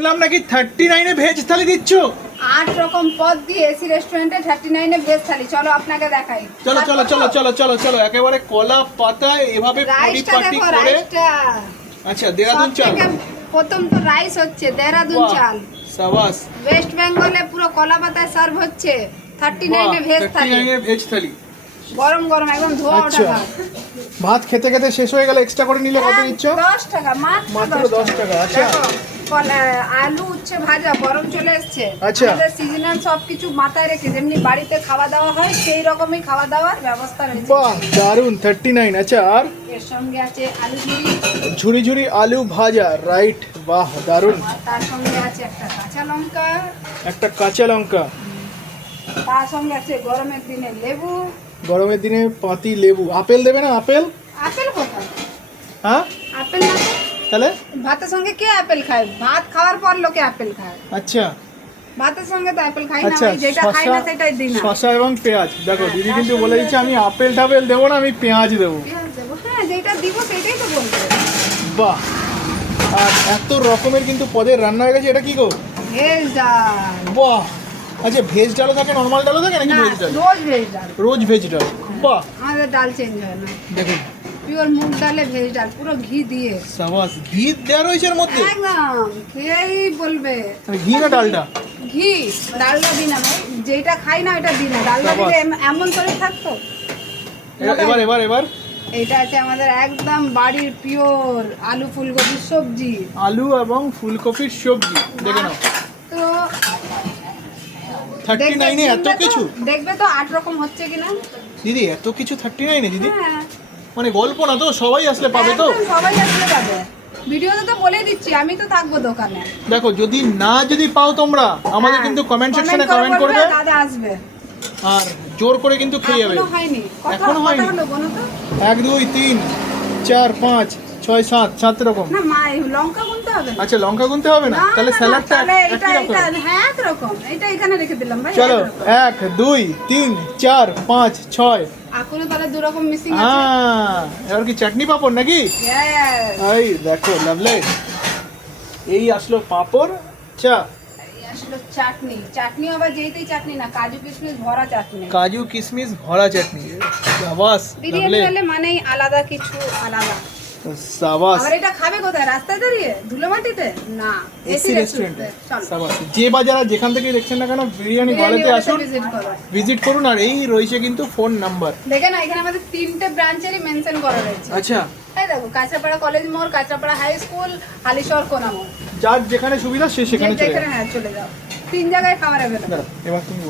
শুনলাম নাকি থার্টি নাইনে ভেজ থালি দিচ্ছ? আট রকম পদ দিয়ে এসি রেস্টুরেন্টে থার্টি নাইনে ভেজ থালি। চলো আপনাকে দেখাই। চলো চলো চলো চলো চলো চলো একেবারে কলা পাতায় এভাবে পরিপাটি করে আচ্ছা দেরাদুন চাল। প্রথম তো রাইস হচ্ছে দেরাদুন চাল। সাবাস। ওয়েস্ট বেঙ্গলে পুরো কলা পাতায় সার্ভ হচ্ছে। থার্টি নাইনে ভেজ থার্টি থালি। নাইনে ভেজ থালি। গরম গরম একদম ধোয়া ওঠা আচ্ছা। ভাত। খেতে খেতে শেষ হয়ে গেলে এক্সট্রা করে নিলে কত এক দিচ্ছ? দশ টাকা মাত্র মাত্র দশ দশ টাকা, আচ্ছা। আলু উচ্ছে ভাজা গরম চলে এসছে। আচ্ছা। সিজনাল সবকিছু মাথায় রেখে যেমনি বাড়িতে খাওয়া দাওয়া হয় সেই রকমই খাওয়া দাওয়ার ব্যবস্থা রয়েছে। বাহ দারুণ থার্টি নাইন আচ্ছা আর? এর সঙ্গে আছে আলু ঝুড়ি ঝুড়ি ঝুড়ি আলু ভাজা রাইট বাহ দারুণ তার সঙ্গে আছে একটা কাঁচা লঙ্কা। একটা কাঁচা লঙ্কা। তার সঙ্গে আছে গরমের দিনে লেবু। গরমের দিনে পাতি লেবু। আপেল দেবে না আপেল? আপেল কোথায়? হ্যাঁ? আপেল না? তাহলে? ভাতের সঙ্গে কে আপেল খায়? ভাত খাওয়ার পর লোকে আপেল খায়। আচ্ছা। ভাতের সঙ্গে তো আপেল খাই না আচ্ছা ওই যেটা খাই না সেটাই দিই না। শশা এবং পেঁয়াজ। দেখো হ্যাঁ, দিদি কিন্তু বলে দিচ্ছে আমি আপেল টাপেল দেবো না আমি পেঁয়াজ দেবো। পেঁয়াজ দেবো। হ্যাঁ যেটা দিব সেটাই তো বলব। বাহ! আর এত রকমের কিন্তু পদের রান্না হয়ে গেছে এটা কি গো? ভেজ ডাল। বাহ! আচ্ছা ভেজ ডালও থাকে নর্মাল ডালও থাকে নাকি না ভেজ ডাল? রোজ ভেজ ডাল। রোজ ভেজ ডাল। বাহ! আমাদের ডাল চেঞ্জ হয় না। দেখুন পিওর মুগ ডালে ভেজ ডাল পুরো ঘি দিয়ে। সাবাস ঘি দেওয়া রয়েছে এর মধ্যে? একদম খেয়েই বলবে। ঘি না ডালটা ঘি ডালটা দিই না ভাই যেটা খাই না ওটা দিই না। ডালটা দিলে এমন করে থাকতো? এবার এবার এবার। এটা আছে আমাদের একদম বাড়ির পিওর আলু ফুলকপির সবজি। আলু এবং ফুলকপির সবজি দেখে নাও। তো থার্টি নাইনে এত কিছু? দেখবে তো আট রকম হচ্ছে কিনা? দিদি এত কিছু থার্টি নাইনে দিদি। হ্যাঁ। মানে গল্প না তো সবাই আসলে পাবে তো? সবাই আসলে পাবে। ভিডিওতে তো বলেই দিচ্ছি আমি তো থাকব দোকানে। দেখো যদি না যদি পাও তোমরা আমাদের হ্যাঁ, কিন্তু কমেন্ট সেকশনে কমেন্ট করবে। দাদা আসবে। আর জোর করে কিন্তু খেয়ে যাবে। এখনও হয়নি। এক দুই তিন চার পাঁচ ছয় সাত সাত রকম না মা লঙ্কা গুনতে হবে। আচ্ছা লঙ্কা গুনতে হবে না? তাহলে স্যালাডটা এটা একই রকম। হ্যাঁ একরকম। এটা এখানে রেখে দিলাম ভাই চলো এক দুই তিন চার পাঁচ ছয় এখনও তাহলে দু রকম মিসিং আছে। হ্যাঁ এবার কি চাটনি পাপড় নাকি! এই দেখো লাভলে এই আসলো পাপড় চা। আসলো চাটনি। চাটনি আবার যেইতেই চাটনি না কাজু কিশমিশ ভরা চাটনি। কাজু কিশমিশ ভরা চাটনি। সাবাস বিরিয়ানি হলে মানেই আলাদা কিছু আলাদা। সাবাস। আবার এটা খাবে কোথায়? রাস্তায় দাঁড়িয়ে? ধুলো না এসি রেস্টুরেন্টে সাবাস। যে বা যেখান থেকে দেখছেন না কেন বিরিয়ানি ভালোতে আসুন ভিজিট করুন আর এই রয়েছে কিন্তু ফোন নাম্বার দেখে না এখানে আমাদের তিনটে ব্রাঞ্চেরই মেনশন করা রয়েছে। আচ্ছা। এই দেখো কাঁচরাপাড়া কলেজ মোড় কাঁচরাপাড়া হাই স্কুল হালিশহর কোনা মোড়। যার যেখানে সুবিধা সে সেখানে চলে হ্যাঁ চলে যাও। তিন জায়গায় খাবার অ্যাভেলেবল এবার তুমি